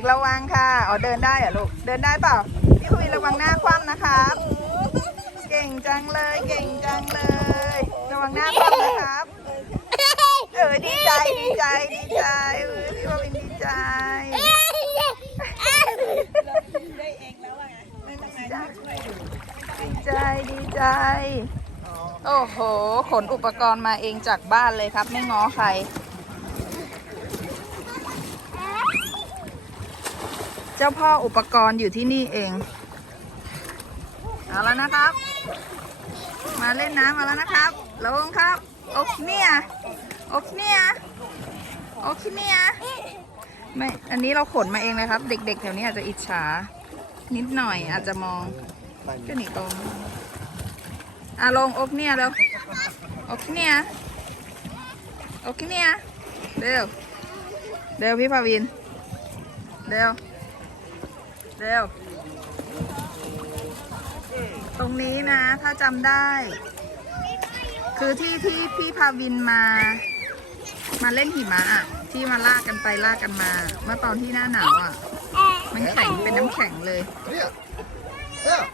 กระวังค่ะอ๋อเดินได้เหรอลูก เดินได้เปล่า พี่คุยระวังหน้าคว่ำนะครับ เก่งจังเลย เก่งจังเลย ระวังหน้าคว่ำนะครับ เออดีใจดีใจดีใจเออพี่วาวินดีใจดีใจดีใจ โอ้โห ขนอุปกรณ์มาเองจากบ้านเลยครับ ไม่ง้อใคร เจ้าพ่ออุปกรณ์อยู่ที่นี่เอง เอาแล้วนะครับ มาเล่นน้ำมาแล้วนะครับลงครับโอกเนียโอกเนียโอกเนียไม่อันนี้เราขนมาเองเลยครับ เด็ก ๆ แถวนี้อาจจะอิจฉา นิดหน่อยอาจจะมองก็หนีตรงอะลงอกเนียเร็วอกเนี่ยอกเนียเร็วเร็วพี่ภาวินเร็ว เร็ว ตรงนี้นะ ถ้าจำได้ คือที่ที่พี่ภาวินมา มาเล่นหิมะอะ ที่มาลากกันไปลากกันมา เมื่อตอนที่หน้าหนาวอะ มันแข็งเป็นน้ำแข็งเลย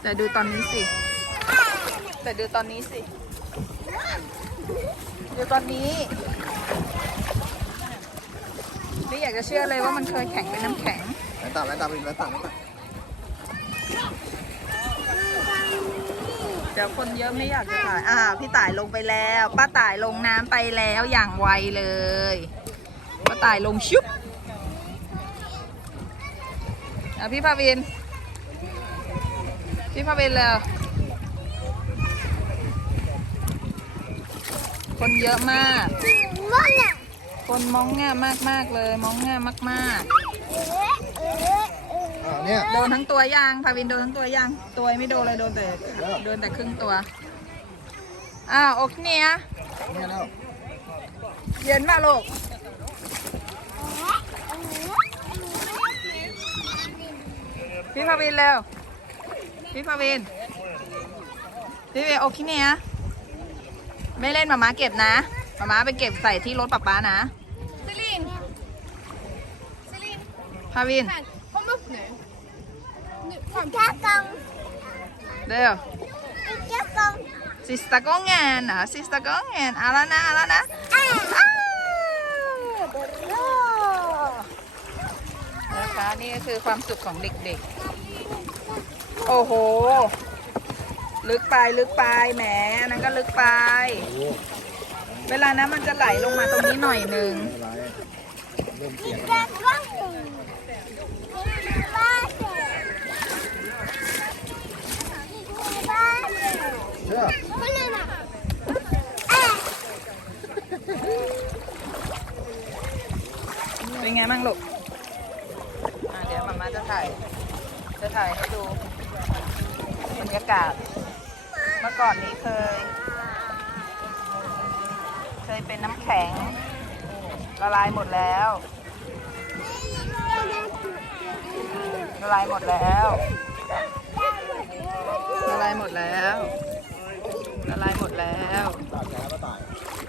แต่ดูตอนนี้สิ แต่ดูตอนนี้สิ ดูตอนนี้ไม่อยากจะเชื่อเลยว่ามันเคยแข็งเป็นน้ำแข็งแว่นตาแว่นตา เป็นแว่นเดี๋ยวคนเยอะไม่อยากจะถ่ายอ่าพี่ต่ายลงไปแล้ว ป้าต่ายลงน้ำไปแล้วอย่างไวเลย ป้าต่ายลงชุบอะพี่ภาวิน พี่ภาวินเลยคนเยอะมาก คนมองง่ามากมากๆเลย มองง่ามากอ่า เนี่ยๆโดนทั้งตัวย่างพาวินโดนทั้งตัวย่างตัวไม่โดนเลยโดนแต่โดนแต่ครึ่งตัวอ้าวโอเคเนี่ยเนี่ยแล้วเย็นป่ะลูกพี่พาวินเร็วพี่พาวินพี่เวโอเคเนี่ยไม่เล่นหมาม้าเก็บนะหมาม้าไปเก็บใส่ที่รถป๊าป๊านะ Celine! Celine, พาวิน fan, kom upp nu. nu fan. เร็วซิสตาก้องงานเหรอซิสตาก้องงานเอา แล้วนะเอาแล้วนะอ้าวนะคะนี่ก็คือความสุขของเด็กๆ โอ้โห ลึกไปลึกไปแหมอันนั้นก็ลึกไปโอ้โหเวลานั้นมันจะไหลลงมาตรงนี้หน่อยหนึ่ง อะไรเริ่มเปลี่ยนเชื่อ เป็น ไงบ้างลูกเดี๋ยวมาม่าจะถ่าย จะถ่ายให้ดูบรรยากาศ เมื่อก่อนนี้เคย เคยเป็นน้ำแข็ง ละลายหมดแล้ว ละลายหมดแล้วละลายหมดแล้วละลายหมดแล้วก็ตาย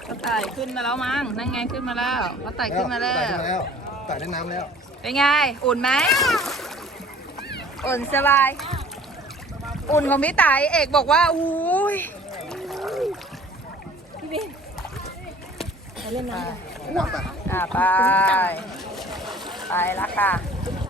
กระต่ายขึ้นมาแล้วมั้งนั่นไงขึ้นมาแล้วกระต่ายขึ้นมาแล้ตายวขึ้นมาแล้ว ตายในน้ำแล้ว เป็นไง อุ่นไหม อุ่นสบาย อุ่นของพี่ไตายเอกบอกว่า อุ้ยน้ำไปอ่าไป ไปแล้วค่ะ